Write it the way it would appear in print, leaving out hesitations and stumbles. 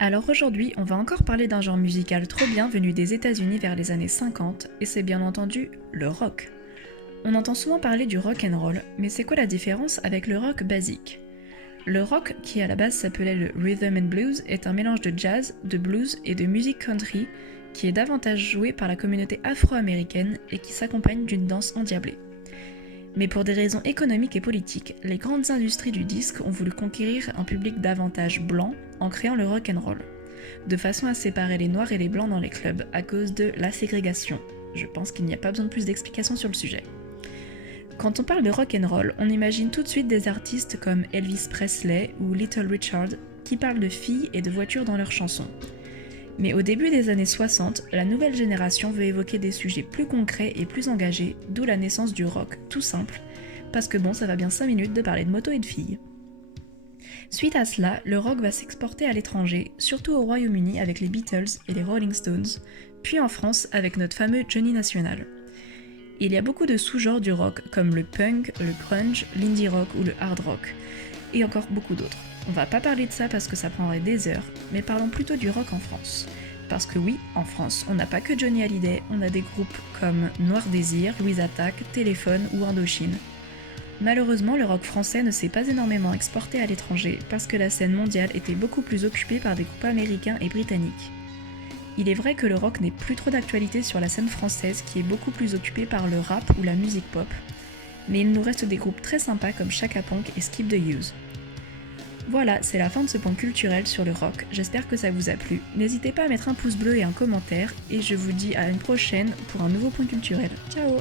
Alors aujourd'hui, on va encore parler d'un genre musical trop bien venu des États-Unis vers les années 50, et c'est bien entendu le rock. On entend souvent parler du rock and roll, mais c'est quoi la différence avec le rock basique? Le rock, qui à la base s'appelait le rhythm and blues, est un mélange de jazz, de blues et de musique country qui est davantage joué par la communauté afro-américaine et qui s'accompagne d'une danse endiablée. Mais pour des raisons économiques et politiques, les grandes industries du disque ont voulu conquérir un public davantage blanc en créant le rock and roll, de façon à séparer les noirs et les blancs dans les clubs à cause de la ségrégation. Je pense qu'il n'y a pas besoin de plus d'explications sur le sujet. Quand on parle de rock and roll, on imagine tout de suite des artistes comme Elvis Presley ou Little Richard qui parlent de filles et de voitures dans leurs chansons. Mais au début des années 60, la nouvelle génération veut évoquer des sujets plus concrets et plus engagés, d'où la naissance du rock, tout simple, parce que bon, ça va bien 5 minutes de parler de moto et de filles. Suite à cela, le rock va s'exporter à l'étranger, surtout au Royaume-Uni avec les Beatles et les Rolling Stones, puis en France avec notre fameux Johnny National. Il y a beaucoup de sous-genres du rock, comme le punk, le grunge, l'indie rock ou le hard rock, et encore beaucoup d'autres. On va pas parler de ça parce que ça prendrait des heures, mais parlons plutôt du rock en France. Parce que oui, en France, on n'a pas que Johnny Hallyday, on a des groupes comme Noir Désir, Louise Attaque, Téléphone ou Indochine. Malheureusement, le rock français ne s'est pas énormément exporté à l'étranger parce que la scène mondiale était beaucoup plus occupée par des groupes américains et britanniques. Il est vrai que le rock n'est plus trop d'actualité sur la scène française qui est beaucoup plus occupée par le rap ou la musique pop, mais il nous reste des groupes très sympas comme Chaka Ponk et Skip the Use. Voilà, c'est la fin de ce point culturel sur le rock, j'espère que ça vous a plu. N'hésitez pas à mettre un pouce bleu et un commentaire, et je vous dis à une prochaine pour un nouveau point culturel. Ciao!